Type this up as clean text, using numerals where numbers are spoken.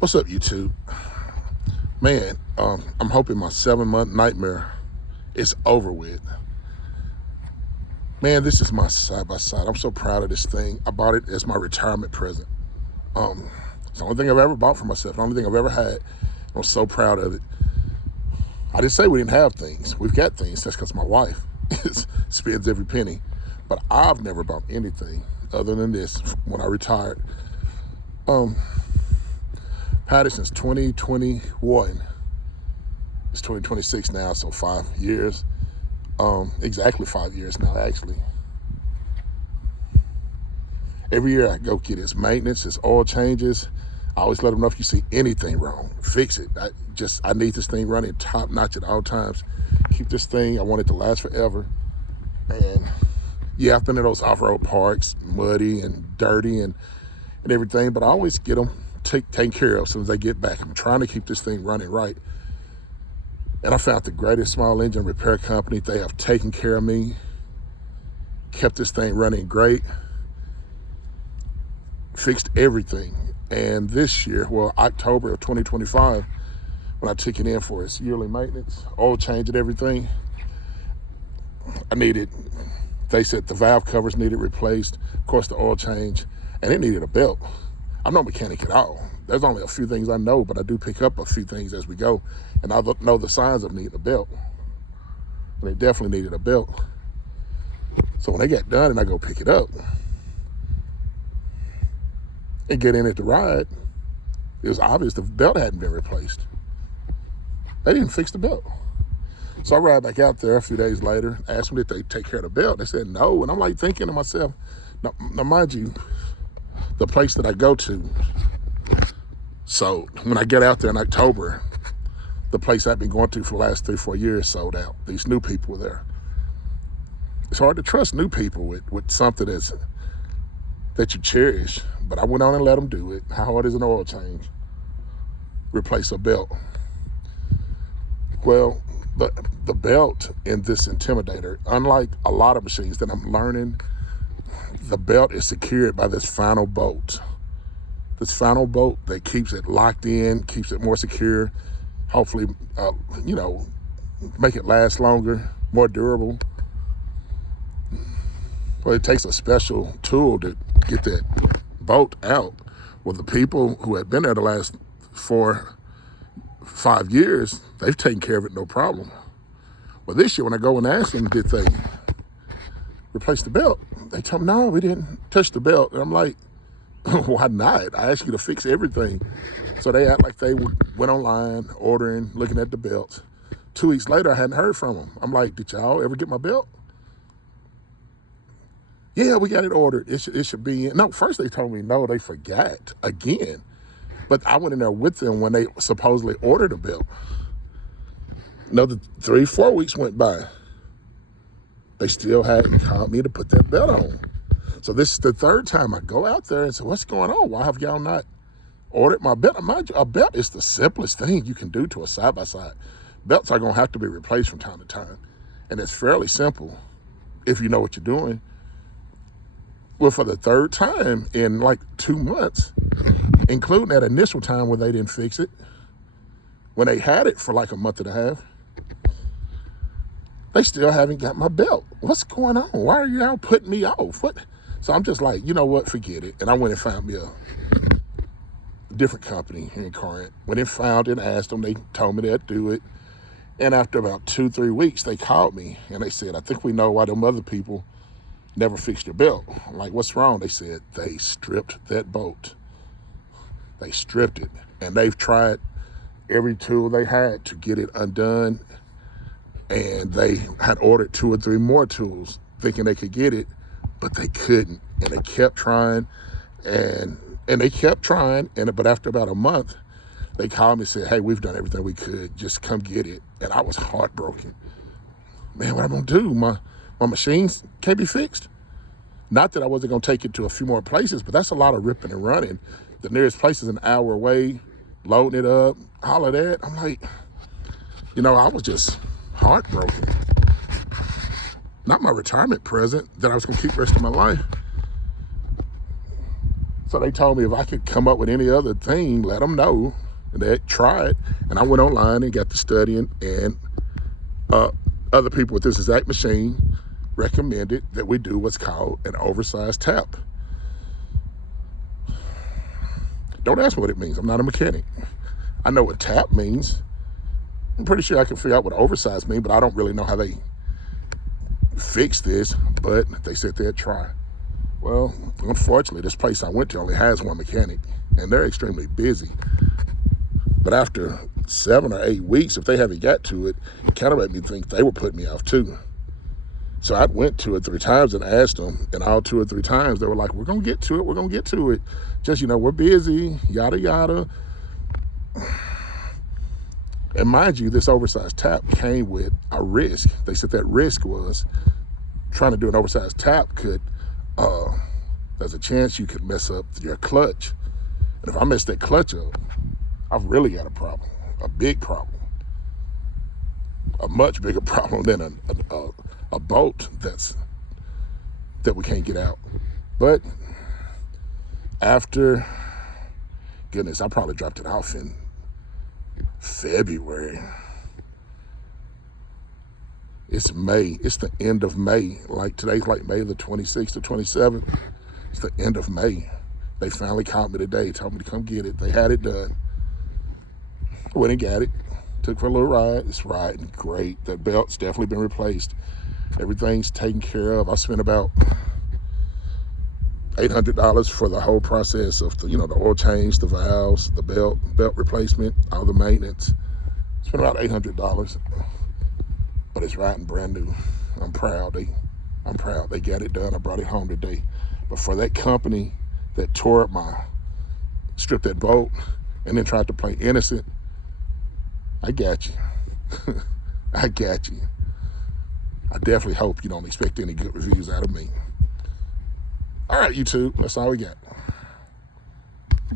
What's up, YouTube? Man, I'm hoping my 7-month nightmare is over with. Man, this is my side-by-side. I'm so proud of this thing. I bought it as my retirement present. It's the only thing I've ever bought for myself, the only thing I've ever had. I'm so proud of it. I didn't say we didn't have things. We've got things. That's because my wife spends every penny. But I've never bought anything other than this when I retired. Had it since 2021. It's 2026 now, so 5 years. Exactly 5 years now, actually. Every year I go get its maintenance, its oil changes. I always let them know if you see anything wrong, fix it. I need this thing running top notch at all times. Keep this thing, I want it to last forever. And yeah, I've been in those off-road parks, muddy and dirty and everything, but I always get them taken care of as soon as I get back. I'm trying to keep this thing running right. And I found the greatest small engine repair company. They have taken care of me, kept this thing running great, fixed everything. And this year, well, October of 2025, when I took it in for its yearly maintenance, oil change and everything, they said the valve covers needed replaced, of course the oil change, and it needed a belt. I'm no mechanic at all. There's only a few things I know, but I do pick up a few things as we go. And I know the signs of needing a belt. And it definitely needed a belt. So when they got done and I go pick it up and get in it to ride, it was obvious the belt hadn't been replaced. They didn't fix the belt. So I ride back out there a few days later, asked them if they take care of the belt. They said no. And I'm like thinking to myself, now mind you, the place that I go to, so when I get out there in October, the place I've been going to for the last 3-4 years sold out. These new people were there. It's hard to trust new people with something that you cherish, but I went on and let them do it. How hard is an oil change? Replace a belt. Well, the belt in this Intimidator, unlike a lot of machines that I'm learning, the belt is secured by this final bolt. This final bolt that keeps it locked in, keeps it more secure, hopefully, make it last longer, more durable. But it takes a special tool to get that bolt out. Well, the people who had been there the last 4-5 years, they've taken care of it no problem. Well, this year when I go and ask them, did they replace the belt? They tell me, no, we didn't touch the belt. And I'm like, why not? I asked you to fix everything. So they act like they went online, ordering, looking at the belts. 2 weeks later, I hadn't heard from them. I'm like, did y'all ever get my belt? Yeah, we got it ordered. It should be in. No, first they told me, no, they forgot again. But I went in there with them when they supposedly ordered a belt. Another 3-4 weeks went by. They still hadn't called me to put that belt on. So this is the third time I go out there and say, what's going on? Why have y'all not ordered my belt? Mind you, a belt is the simplest thing you can do to a side-by-side. Belts are going to have to be replaced from time to time. And it's fairly simple if you know what you're doing. Well, for the third time in like 2 months, including that initial time when they didn't fix it, when they had it for like a month and a half, they still haven't got my belt. What's going on? Why are you all putting me off? What? So I'm just like, you know what, forget it. And I went and found me a different company here in Corinth. Went and found it, asked them, they told me they'd do it. And after about 2-3 weeks, they called me and they said, I think we know why them other people never fixed your belt. I'm like, what's wrong? They said, they stripped that bolt. They stripped it. And they've tried every tool they had to get it undone. And they had ordered 2 or 3 more tools thinking they could get it, but they couldn't. And they kept trying and they kept trying. But after about a month, they called me and said, hey, we've done everything we could. Just come get it. And I was heartbroken. Man, what am I gonna do? My machines can't be fixed. Not that I wasn't gonna take it to a few more places, but that's a lot of ripping and running. The nearest place is an hour away, loading it up, all of that. I'm like, I was just heartbroken. Not my retirement present that I was gonna keep the rest of my life. So they told me if I could come up with any other thing, let them know. And they'd try it. And I went online and got to studying, and other people with this exact machine recommended that we do what's called an oversized tap. Don't ask me what it means. I'm not a mechanic. I know what tap means. I'm pretty sure I can figure out what oversized means, but I don't really know how they fix this. But they said they'd try. Well, unfortunately, this place I went to only has one mechanic, and they're extremely busy. But after 7 or 8 weeks, if they haven't got to it, it kind of made me think they were putting me off too. So I went 2 or 3 times and asked them, and all 2 or 3 times they were like, we're going to get to it, we're going to get to it. Just, we're busy, yada, yada. And mind you, this oversized tap came with a risk. They said that risk was trying to do an oversized tap there's a chance you could mess up your clutch. And if I mess that clutch up, I've really got a problem, a big problem, a much bigger problem than a bolt that we can't get out. But after, goodness, I probably dropped it off in February. It's May. It's the end of May. Like today's like May the 26th or 27th. It's the end of May. They finally called me today, told me to come get it. They had it done. I went and got it. Took for a little ride. It's riding great. That belt's definitely been replaced. Everything's taken care of. I spent about $800 for the whole process of the oil change, the valves, the belt replacement, all the maintenance. Spent about $800, but it's riding brand new. I'm proud. I'm proud. They got it done. I brought it home today. But for that company that stripped that bolt and then tried to play innocent, I got you. I got you. I definitely hope you don't expect any good reviews out of me. All right, YouTube, that's all we got.